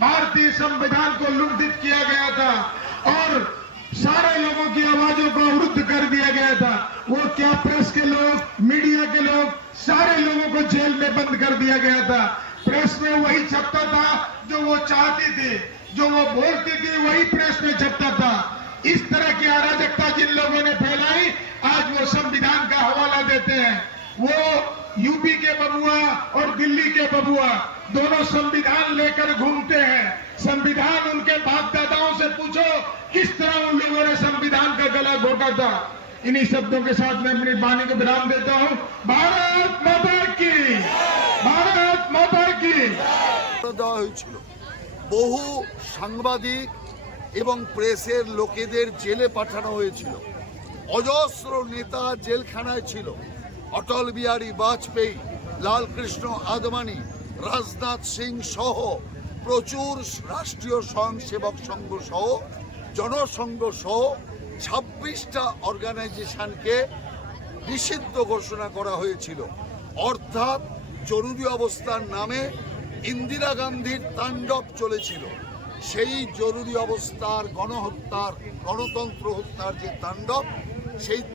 भारतीय संविधान को लुंठित किया गया था और सारे लोगों की आवाजों को अवरुद्ध कर दिया गया था। वो क्या प्रेस के लोग, मीडिया के लोग, सारे लोगों को जेल में बंद कर दिया गया था। प्रेस में वही छपता था जो वो चाहती थी, जो वो बोलती थी वही प्रेस में छपता था। इस तरह की अराजकता जिन लोगों ने फैलाई, आज वो संविधान का हवाला देते हैं। वो यूपी के बबुआ और दिल्ली के बबुआ दोनों संविधान लेकर घूमते हैं। संविधान उनके बाप दादाओं से पूछो किस तरह उन लोगों ने संविधान का गला घोटा था। इन्हीं शब्दों के साथ मैं अपनी वाणी को विराम देता हूं। भारत माता की, भारत माता की। দেওয়া হয়েছিল বহু সাংবাদিক এবং প্রেসের লোকেদের জেলে পাঠানো হয়েছিল। অজস্র নেতা জেলখানায় ছিল। অটল বিহারী বাজপেয়ী, লালকৃষ্ণ আদবানি, রাজনাথ সিং সহ প্রচুর রাষ্ট্রীয় স্বয়ংসেবক সংঘ সহ জনসংঘ সহ 26টা অর্গানাইজেশনকে নিষিদ্ধ ঘোষণা করা হয়েছিল। অর্থাৎ জরুরি অবস্থার নামে ইন্দিরা গান্ধীর তাণ্ডব চলেছিল। সেই জরুরি অবস্থার গণহত্যার, গণতন্ত্র হত্যার যে তাণ্ডব, সেই